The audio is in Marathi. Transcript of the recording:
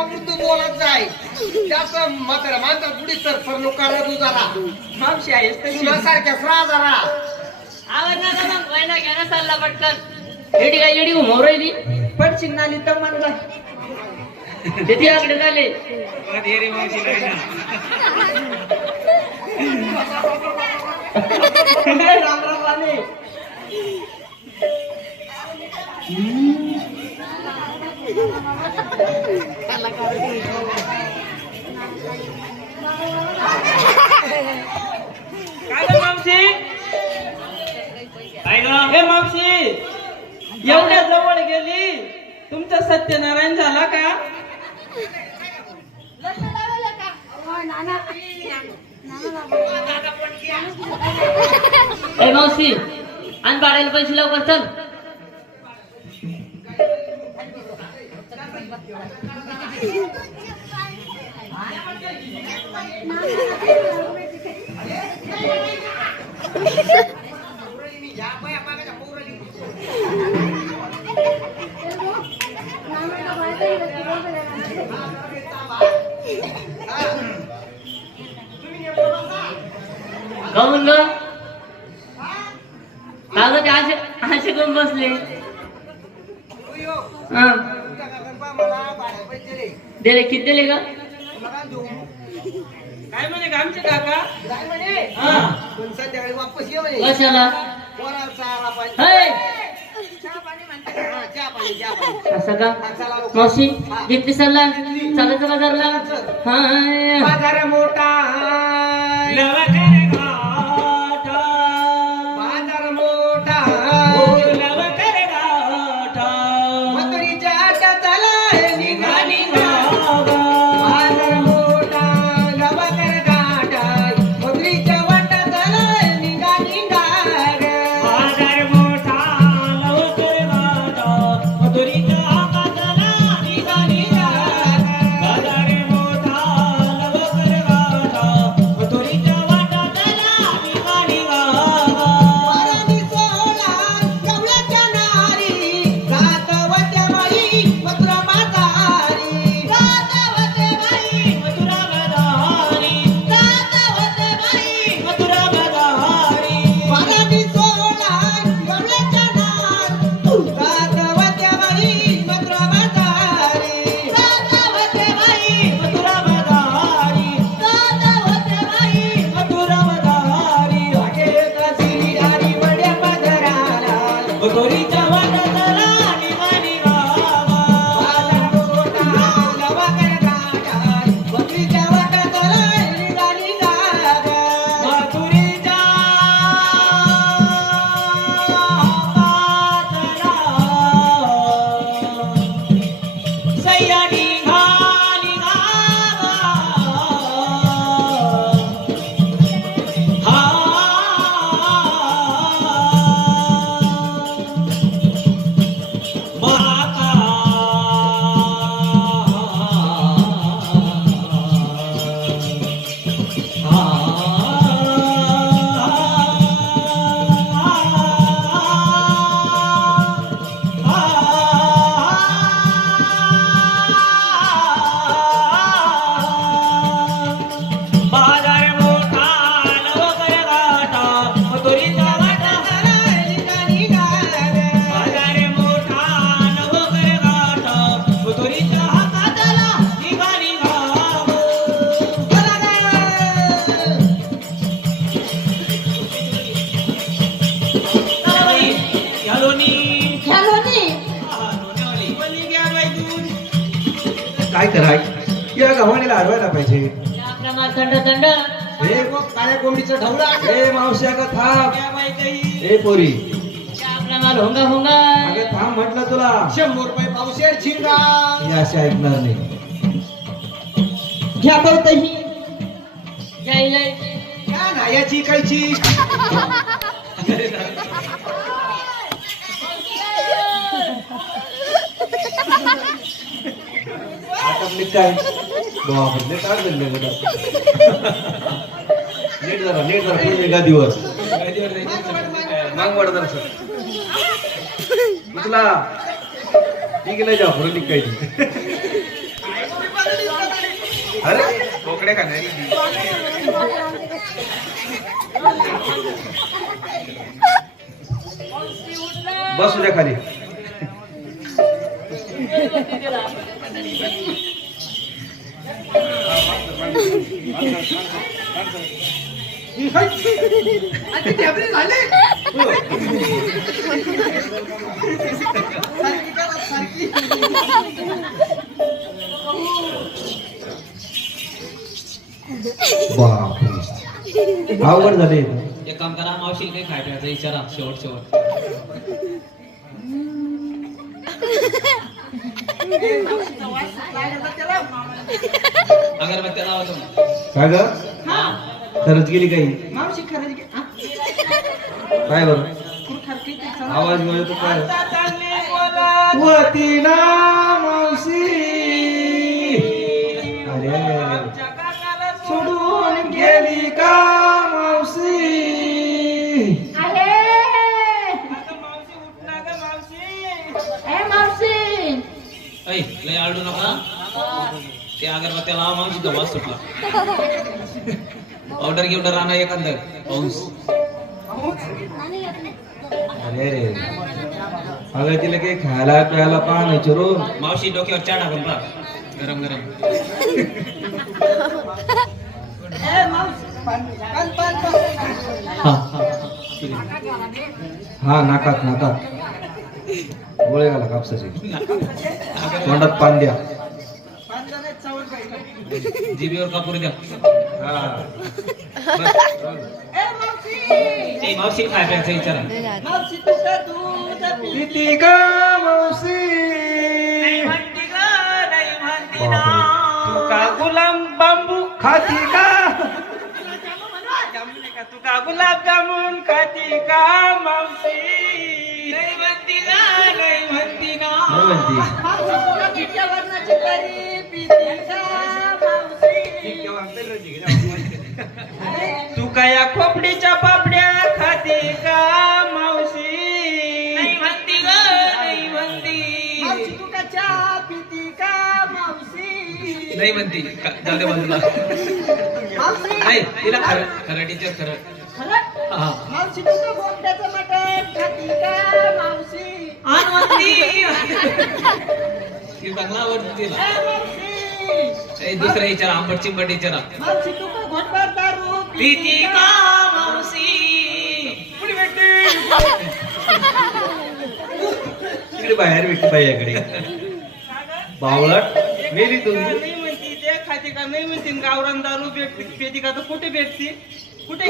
कामापुरतं बोलत जाय. जास्त म्हातारा माणसा पुढे तर फर लोक रडू जरा मावशी आहेस तशी. तुझ्यासारख्याच राहा जरा आवाज नका मग वैना घ्या ना चालला पटकन. येडी काय येडी घुमव राहिली? पडशील नाली तर म्हणला किती आकडे झाले? राम राम ग मावशी? काय हे मावशी एवढ्या जवळ गेली तुमचा सत्यनारायण झाला का? मावशी आणि बाळायला पैसे लवकर चल. का ग ते असे असे करून बसले हा. दिले किती दिले का काय म्हणे का आमचे काका हा. पण संध्याकाळी वापस ये म्हणे. कशाला? पोराला चारा पाहिजे. हे! चहा पाणी म्हणते हा, चहा पाणी चहा पाणी. असं का. मावशी घेतली सल्ला? चालायचं बाजारला? हा बाजार मोठा. काय कराय? या गव्हाणीला अडवायला पाहिजे. थंड थंड हे काळ्या कोंबडीचं ढवळा हे मावश्या का थांब. हे पोरी. होंगा होंगा. अगे म्हटलं तुला. शंभर रुपये पावशेर झिंगा हे असे ऐकणार नाही. घ्या बाई तही. जय जय या नायाची कायची काय? बापरे काय झाले नीट जरा नीट जरा एका दिवस. माग वाढ जरा सर. तुला ठीक आहे जा पुढे निघायची अरे बोकडे का? नाही बसू द्या खाली. अवघड झाले एक काम करा मावशील काही खाय प्यायचा विचारा शेवट शेवट. अगरबत्त्या काय ग खरंच गेली काही मावशी खरंच गे- हा? काय बरं? खुरखार किती चालू? आवाज येतो काय? बोला. वतीना मावशी. अरे. सोडून गेली का मावशी? ऐ लय नका. ते अगरबत्त्या लावा मावशी तो वास सुटला. ऑर्डर गिवडर आणा एखादं पाऊस. अरे रे. अगं तिला काही खायला प्यायला पाहणं विचारून मावशी डोक्यावर चहा टाकून राहा गरम गरम. हा हा नाकात नाकात. गोळे घाला कापसाचे. तोंडात पान द्या. जिबीवर कापूर द्या. हा. ए मावशी! खाय प्यायचा विचारा. मावशी किती मावशी? ग, नाही म्हणती ना. बापरे. तू का गुलाम बांबू खाती का? जामुन आहे का? तू का गुलाब जामुन खाती का मावशी? नाही म्हणती नाही म्हणती ना. म्हणती. काय या खोपडीच्या पापड्या खाती का मावशी? नाही म्हणती ग नाही म्हणती. तू का चहा पिती का मावशी? नाही म्हणती. का- जाऊ दे बाजूला. नाही तिला खरं खरं टीचर खरं हा. मावशी तू का बोकड्याचं मटण खाती का मावशी? ती चांगला आवडते तिला. ए, मावशी. ए, दुसरा विचारा आंबट चिंबट विचारा. पिती का भेटते इकडे बाहेर भेटते बाईकडे बावळट मेली तुझी नाही म्हणती ते खाते का? नाही म्हणते गावरान दारू भेटते पेती का? तर कुठे भेटते? कुठे